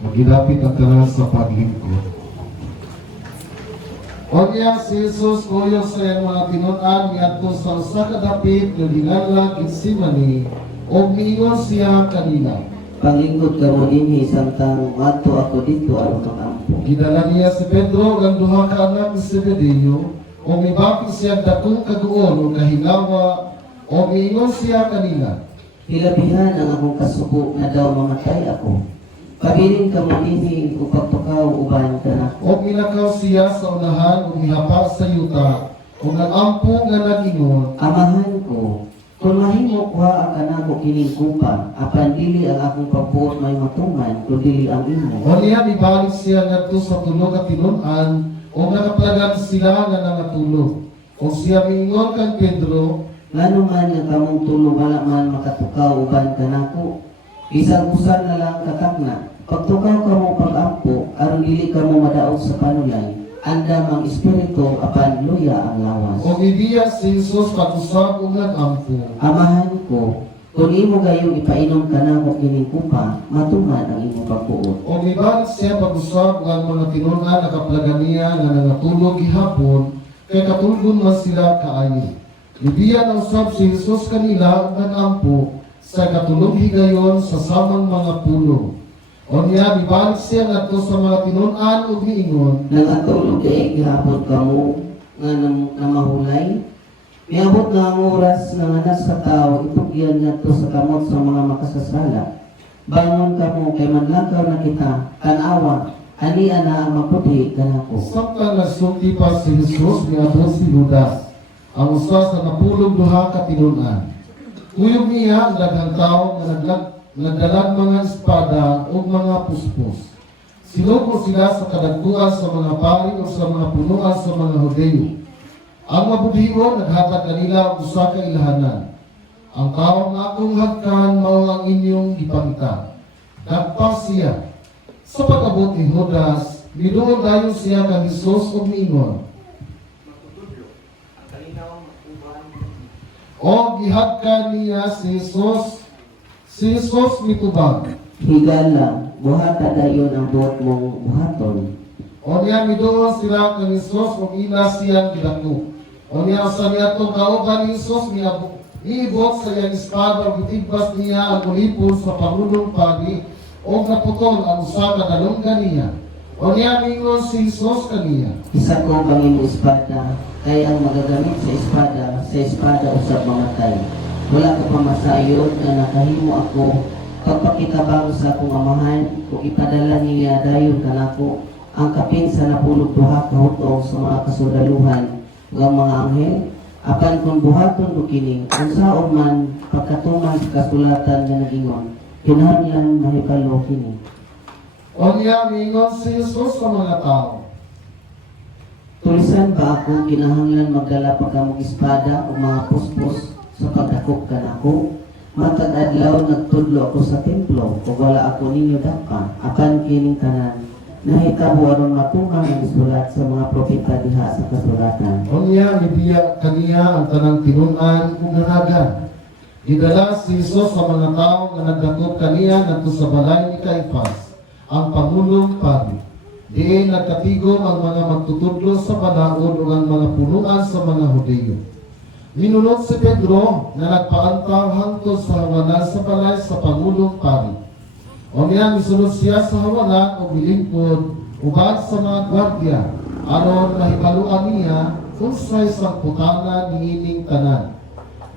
Magilapit ang tanan sa paglingkod. O niya si Jesus kuyo sa iyang mga tinunan niadto sa usa ka dapit nga ginganla Getsemani o miingon siya kanila. Panglingkod ka mo dinhi samtang ato ako dito aron makampo. Gidala niya si Pedro ang duha ka anak ni Zebedeo o mibati siya dakong kaguon o kahilawa o miingon siya kanila. Hilabihan ang akong kasuko na daw mamatay ako. Pabilin ka mo dinhi o pagtukaw uban ka na. O milakaw siya sa unahan o mihapa sa yuta o nagampo nga nagingon. Amahan ko, kung mahimo kuha ang kanako kining kupa, apan dili ang akong pagbuot may matungan, kung dili ang imo. O niya mibalik siya ngadto sa tulog at tinunan o nakaplagan sila nga nangatulog. O siya miingon kang Pedro, Ngano man nga kamong tulong wala man makatukaw uban kanako. Isang usan na lang kakakna. Pagtukaw ka mo pag-ampo, aron dili ka mo madaog sa panulay, andam ang espiritu apan luya ang lawas. o ibiya si Jesus pag-usap o nagampo. Amahan ko, kung imo gayong ipainom ka na ko kining kupa, matungan ang imo pagbuot. O mibalik siya pag-usap ang mga tinunan nakaplagan niya nga nangatulog gihapon, kay katulgon man sila kaayo. Ibiya na usap si Jesus kanila ang nagampo sa katulog higayon sa samang mga pulo. O niya, mibalik siya ngadto sa mga tinunan o giingon. Nang atulog kay gihapon ka mo nga namahulay, miabot nga ang oras nga anak sa tao, itugyan ngadto sa kamot sa mga makasasala. Bangon ka mo kay manlakaw na kita, tanawa, ani ana ang maputi kanako. Samtang nagsulti pa si Jesus, miabot si Judas, ang usa sa napulog duha ka tinunan. Kuyog niya ang daghang tao nga nagdalag mga espada o mga puspos. Sinuko sila sa kadagtuan sa mga pari o sa mga punuan sa mga Hudeo. Ang mabuhiwo naghatag kanila og usa ka ilahanan. Ang tao nga akong hagkan mao ang inyong ipangita. Nagpas siya. Sa pag-abot ni Judas, niduol dayon siya kang Jesus ug miingon. O gihadkan niya si Jesus. Si Jesus mitubag. Higala, buhata dayon ang buot mong buhaton. O niya miduol sila kang Jesus ug ila siyang gidakop. O niya sa niya itong kauban ni Jesus iibot sa iyang espada ug itigbas niya ang ulipon sa pangulong pagi o naputol ang usa ka dalunggan niya. O niya mingon si Jesus kaniya. Isa ko bangin espada, kay ang magagamit sa espada usab mamatay. Wala ko pamasayod na nakahimo ako pagpakitabang sa akong amahan kung ipadala niya dayon kanako ang kapin sa napulog duha ka hutong sa mga kasudaluhan ng mga anghel apan kung buhaton ko kini unsaon man pagkatuman sa kasulatan nga nagingon kinahanglan mahibalo kini. O niya mingon si Jesus sa mga tao. Tulisan ba ako kinahanglan magdala pa kamong espada o mga puspos sa pagdakop ka nako? Matag adlaw nagtudlo ako sa templo ug wala ako ninyo dapa apan kining tanan nahitabo aron matungan ang isulat sa mga propeta diha sa kasulatan. O niya ibiya kaniya ang tanang tinunan ug nanagan. Gidala si Jesus sa mga tao nga nagdakop kaniya ngadto sa balay ni Caifás, ang pangulong pari. Diin nagkatigom ang mga magtutudlo sa balaod ug ang mga punuan sa mga Hudeo. Minunod si Pedro na nagpaantaw hangtod sa hawanan sa balay sa pangulong pari. O niya misunod siya sa hawanan o bilingkod uban sa mga gwardiya aron mahibaluan niya unsay sangputanan niining tanan.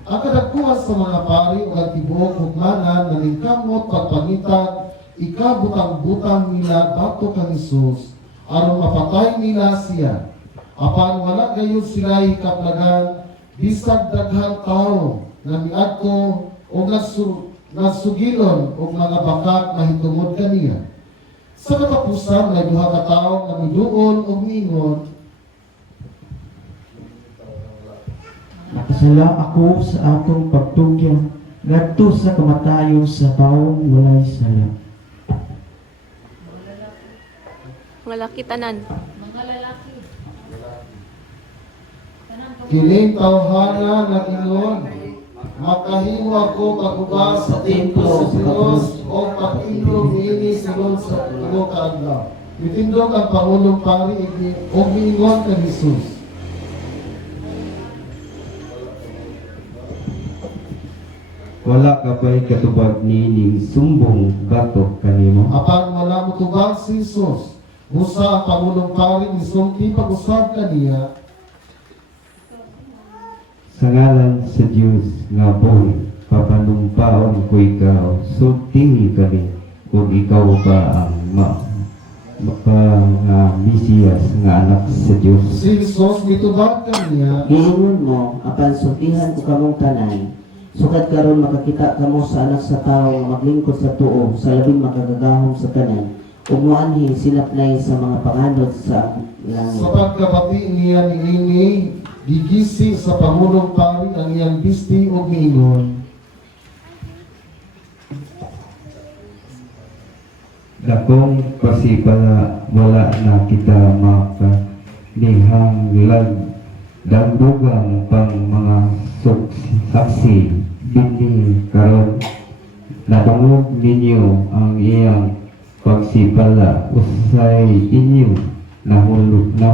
Ang kadagkuhan sa mga pari o ang tibuok hugmanan na ningkamot pagpangitan ikabutang-butang nila bato kang Hesus aron mapatay nila siya. Apan wala gayon sila hikaplagan bisag daghang tao nga miadto o nagsugilon og mga bakat mahitungod kaniya. Sa katapusan may duha ka tawo nga miduol og miingon, nakasala ako sa akong pagtugyan ngadto sa kamatayon sa taong walay sala. Mga laki tanan. kining tawhana nga ingon, makahimo ako pagubas sa templo sa Dios o pag-inom niini sulod sa tulo ka adlaw. Mitindog ang Pangulong Pari o miingon ka Jesus. Wala ka ba'y katubag nining sumbong batok kanimo? Apan wala mo tubag si Jesus. Musa ang Pangulong Pari misulti pag-usab kaniya. Sa ngalan sa Diyos nga buhi, papanumpaon ko ikaw, sultihi kami kung ikaw ba ang Mesiyas nga anak sa Diyos. Si Jesus mitubag kaniya. Giingon mo, apan sultihan ko kamong tanan. Sukad karon makakita kamo sa anak sa tao nga maglingkod sa tuo sa labing makagagahom sa tanan. Ug moanhi sinaplay sa mga panganod sa langit. Sa pagkabati niya ni Ini, gigisi sa Pangulong Pari ang iyang bisti o miingon. Dakong pasipala wala na kita makanihanglag damdugang pang mga saksi bindi karon natungog ninyo ang iyang pagsipala usay inyo nahulog na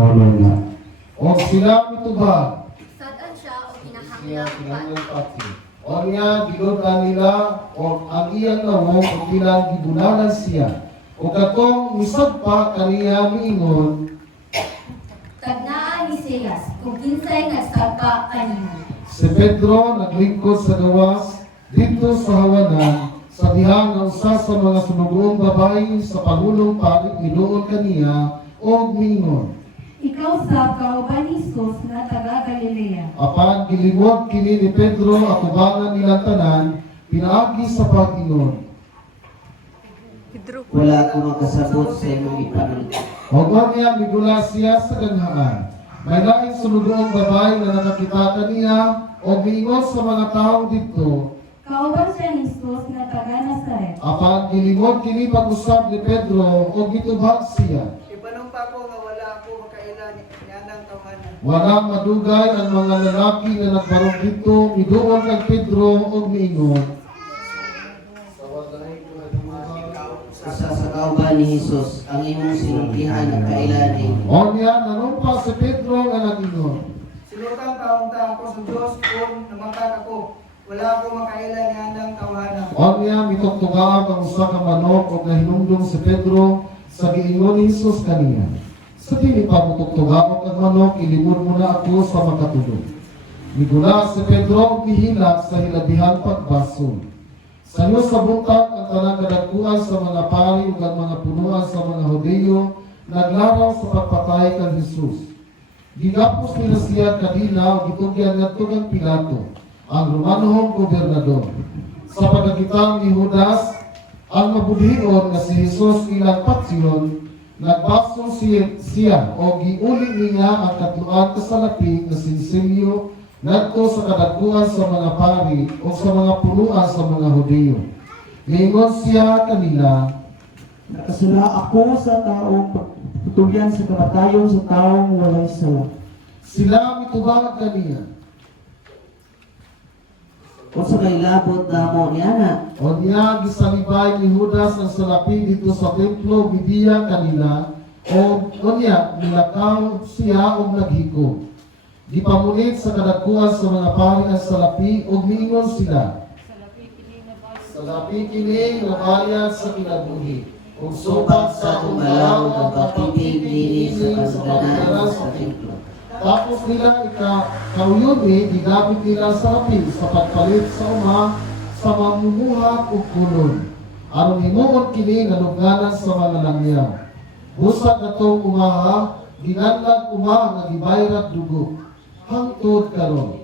O sila mitubag. Saan siya o Siya kinahanglan kinahanglan pati. O niya, ginudan nila, o ang iyang nawong, o bilang gibunalan siya. O katong misagpa kaniya miingon, Tagnaan ni Siyas kung kinsay nagsagpa kanina. si Pedro naglingkod sa gawas dito sa hawanan sa dihang nga usa sa mga sunugoong babae sa Pangulong Pari minuon kaniya o miingon. Ikaw sa kauban ni Jesus na taga Galilea. Apan gilimod kini ni Pedro atubangan nilang tanan pinaagi sa pag-ingon. Pedro. Wala akong makasabot sa imong ipanunod. Og niya migula siya sa ganghaan. May laing sunugoong babae na nakakita kaniya o miingon sa mga tao dito. Kauban siya ni Jesus na taga Nazaret. Apan gilimod kini pag-usab ni Pedro o gitubag siya. Ipanumpa ko nga wala ako makailan yanang tawanan. Walang madugay ang mga lalaki na nagbarog dito miduol kang Pedro o miingon. Usa sa kauban ni Jesus ang imong sinultihan na kailanin. O niya nanumpa si Pedro nga nag-ingon. Sinutang taong-ta ako sa Diyos kung namatag ako. Wala ako makailan yanang tawanan. O niya mitugtugaan ang usa ka manok o nahinumdum si Pedro sa giingon ni Jesus kaniya. Sa dili pa mo tugtugaan ang manok, ilimod mo na ako sa makatulog. Migula si Pedro mihilak sa hilabihan pagbasol. Sayo sa buntag ang tanang kadagkuan sa mga pari ug ang mga punuan sa mga Hudiyo naglaraw sa pagpatay kang Jesus. Gigapos nila siya kadina ug gitugyan ngadto kang Pilato, ang Romanhong gobernador. Sa pagkakita ni Judas, ang mabudhion nga si Jesus ilang patsyon, nagbasol siya o giuli niya ang katluan kasalapi nga sinsilyo ngadto sa kadagkuan sa mga pari o sa mga punuan sa mga Hudiyo. Mingon siya kanila, Nakasala ako sa taong pagtutulyan sa kamatayon sa taong walay sala. sila mitubag kaniya. Kung sa may labot na mo ni Ana, O niya gisalibay ni Judas ang salapi dito sa templo bidiya kanila o niya nilakaw siya o naghiko. Gipamunit sa kadagkuan sa mga pari ang salapi o miingon sila. Salapi kini nga bayad sa kinabuhi. Ug supat sa tumalaw tumalaw ng pagtitib nini sa kasaganan sa templo. Tapos nila kauyuni, gigamit nila ang salapi sa pagpalit sa uma sa mamumuhat ug kulon. Aron himuon kini nga lugnanan sa mga langyaw. Busa katong umaha, ginanlag uma nga gibayrat dugo. Hangtod karon.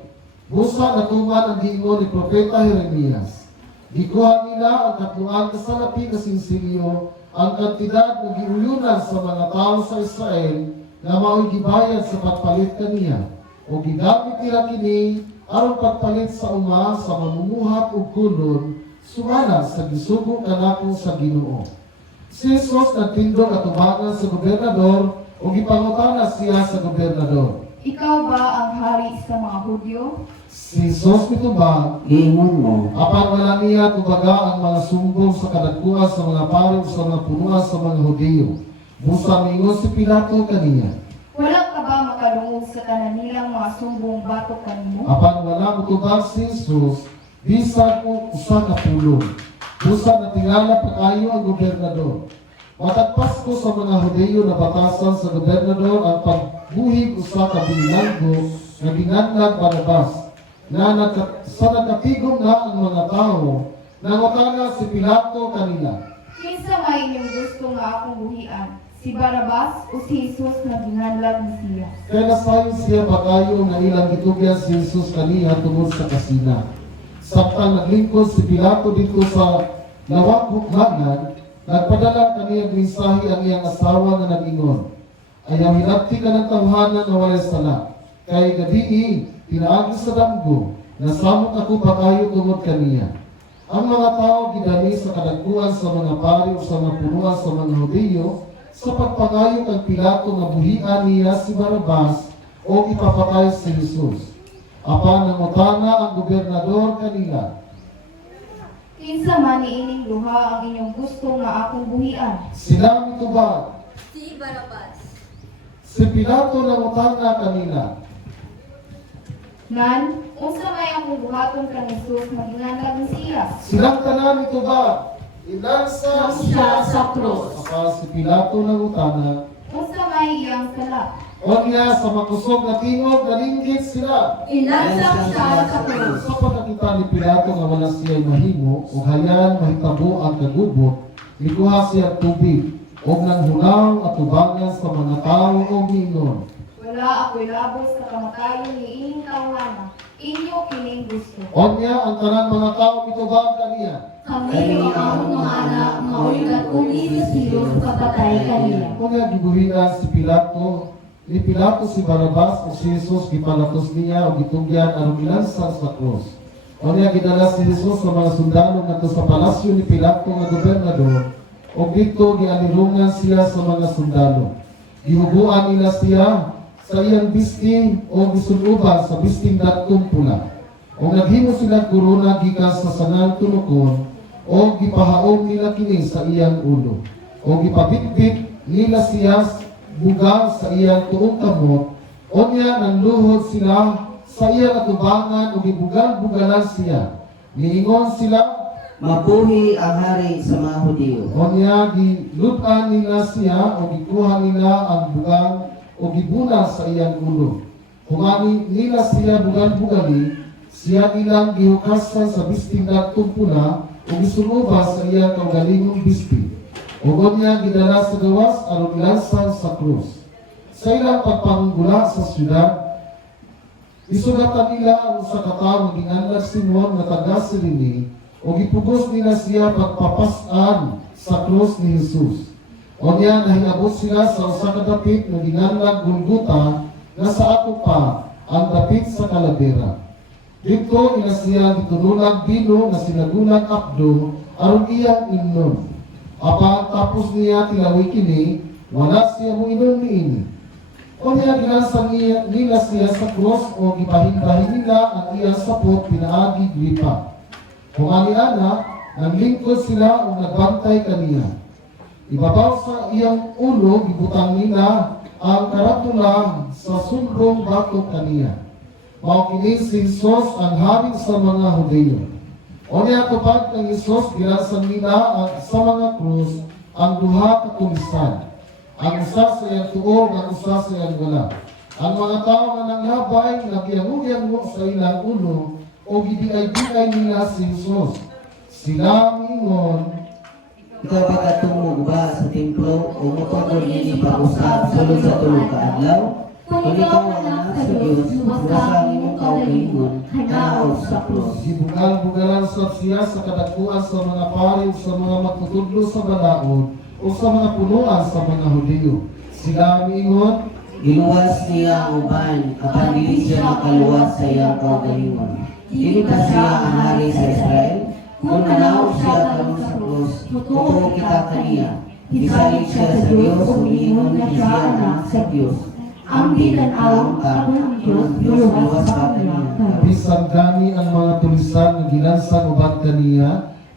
Busa natuman ang giingon ni Propeta Jeremias. Gikuha nila ang katluan kasalapi nga sinsilyo ang kantidad ng giuyunan sa mga tao sa Israel na mao'y gibayad sa pagpalit kaniya. O gigamit nila kini aron pagpalit sa uma sa mamumuhat ug kulon sumala sa gisugo kanako sa Ginoo. Si Jesus nagtindog atubangan sa gobernador o gipangutana siya sa gobernador. Ikaw ba ang hari sa mga Hudyo? Si Jesus mitubag, Giingon mo, apan wala niya tubaga ang mga sumbong sa kadagkuan sa mga pari o sa mga punuan sa mga Hudiyo. Busa mingon si Pilato kaniya. Wala ka ba makalungod sa tanan nilang mga sumbong batok kanimo? Apan wala mutubag si Jesus, bisag kung usa ka pulong. Busa natingala pa kayo ang gobernador. Matagpas ko sa mga Hudiyo na batasan sa gobernador ang pagbuhig usa ka binlanggo na ginganlag Barabas. Sa nakatigom na ang mga tao, nangutana si Pilato kanila. Kinsa may inyong gusto nga akong buhian? Si Barabas o si Jesus na ginhanlag ni siya? Kaya nasayon siya bakayo nga ilang gitugyan si Jesus kaniya tungod sa kasina. Samtang naglingkod si Pilato dito sa lawak hukmanan, nagpadala kaniya mensahe ang iyang asawa na nag-ingon. Ayaw hinabti ka ng tawhanan na walay sala. Kay gabi pinaagi sa damgo, nasamot ako bakayo tungod kaniya. Ang mga tao gidali sa kadagkuan sa mga pari o sa mga punuan sa mga Hudiyo sa pagpangayog ang Pilato nga buhian niya si Barabas o ipapatay si Jesus. Apan nangutana ang gobernador kanila. Kinsa man niining duha ang inyong gusto nga akong buhian? Sila mitubag. Si Barabas. Si Pilato nangutana kanila. Nan, unsa may akong buhaton kang Jesus na ginhanlag ni siya? Silang tanan mitubag. Inansa Siya sa krus. Apan si Pilato nangutana. Unsa may iyang sala? O niya sa makusog na tingog nalinggit sila. Inansang siya sa krus. Sa pagkakita ni Pilato nga wala siya mahimo o hayan mahitabo ang kagubot, ikuha siya tubig o nang hunaw at tubangan sa mga tao o mingon. Wala ako'y labos sa kamatayon ni ining tawhana. Inyo kining gusto. O niya ang tanan mga tao mitubag kaniya. Kami ang among mga anak, mauligat umi sa silong kapatay kaniya. O niya gibuhian si Pilato, ni Pilato si Barabas o si Jesus gipalatos niya o gitugyan aron ilansang sa krus. O niya gidala si Jesus sa mga sundalo ngadto sa palasyo ni Pilato nga gobernador o dito gialirungan siya sa mga sundalo. Gihubuan nila siya sa iyang bisting o gisunuban sa bisting datong pula. O naghimo sila korona gikan sa sangang tunukon o gipahaom nila kini sa iyang ulo. O gipabitbit nila siya bugal sa iyang tuong kamot. O niya nanluhod sila sa iyang atubangan o gibugal-bugalan siya. Niingon sila. mabuhi ang hari sa mga Hudyo. O niya gilutan nila siya o gikuha nila ang bugang o gibunan sa iyang ulo. Humani nila siya bugal-bugali, siya ilang gihukasan sa bisting datong pula o gisunuba sa iyang kaugalingong bisting. O niya gidala sa gawas aron ilansang sa krus. Sa ilang pagpanggula sa syudad, isugatan nila ang sa katao ginanlag Simon nga taga Sirini o gipugos nila siya pagpapasan sa krus ni Jesus. O niya nahingabot sila sa usa ka dapit nga ginanlag Golgota nga sa ato pa ang dapit sa kaladera. Dito ina siya gitunulag bino nga sinagulang abdo aron iyang inom. Apan tapos niya tilawi kini, wala siya mo inom niini. O niya ginasang nila siya sa cross o gibahin-bahin nila ang iyang sapot pinaagi lipa. Kung ani-ana, naglingkod sila o nagbantay kaniya. Ibabaw sa iyang ulo, gibutang nila ang karatula sa sumbong batok kaniya. Mao kini si Jesus ang hari sa mga Hudiyo. O niya tupad ng Jesus, gilasan nila sa mga krus ang duha ka tulisan. Ang usa sa iyang tuog, ang usa sa iyang wala. Ang mga tao nga nanglabay, nagyango-yango sa ilang ulo, o gidiay-diay nila si Jesus. Sila mingon, Ikaw ba katungog ba sa templo o mutungkol nini pag-usap sulod sa tulog ka adlaw? Kung ikaw ang anak sa Diyos, buwasang imong kaulingon, hanaw sa krus. gibugal-bugalan sa siya sa kadagkuan sa mga pari sa mga magtutudlo sa balaod o sa mga punuan sa mga Hudiyo. Sila mingon, Giluwas niya ang uban, apan dili siya makaluwas sa iyang kaugalingon. Dili ba siya ang hari sa Israel? Kung nanaw siya karon sa krus, totoo kita kaniya. Gisalig siya sa Diyos, umingon na siya anak sa Diyos. ang binanawang kanon ng Diyos luwas sa kanilang daro. Bisan gani ang mga tulisan nga gilansang uban kaniya,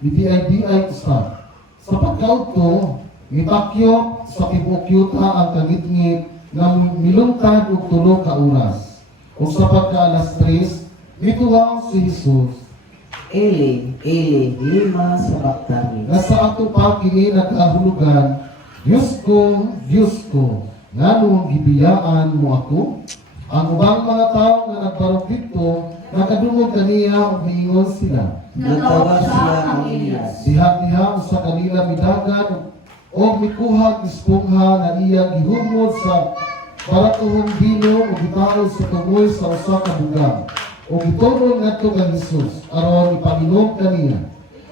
iti-ay usab. Sa pagkauto, gitakyo sa kibukyuta ang kagitngit nga milungtad og 3 ka oras. Ug sa pagka-alas 3, mitugaw si Jesus. Eli, Eli, lima sabaktani. Nga sa ato pa kini nagkahulugan, Diyos ko, nganong gibiyaan mo ako? Ang ubang mga tao nga nagbarog dito, nakadungog kaniya ug miingon sila. Nagtawag siya ang Elias. Diha-diha sa kanila midagan o mikuha ispongha na iya gihumod sa baratuhong bino o gitao sa tungoy sa usa ka bugang. O gituro ngadto kang Jesus aron ipanginom kaniya.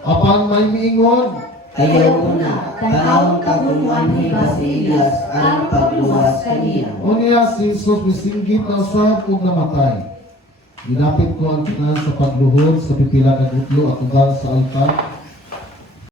Apan may miingon, Ayaw ko na, tanawang kaguluhan ni si Elias ang pagluwas kaniya. unya si Jesus misinggit ang usab ug namatay. Ginapit ko ang tanan sa pagluhod sa pipila ka gutlo at ugal sa altar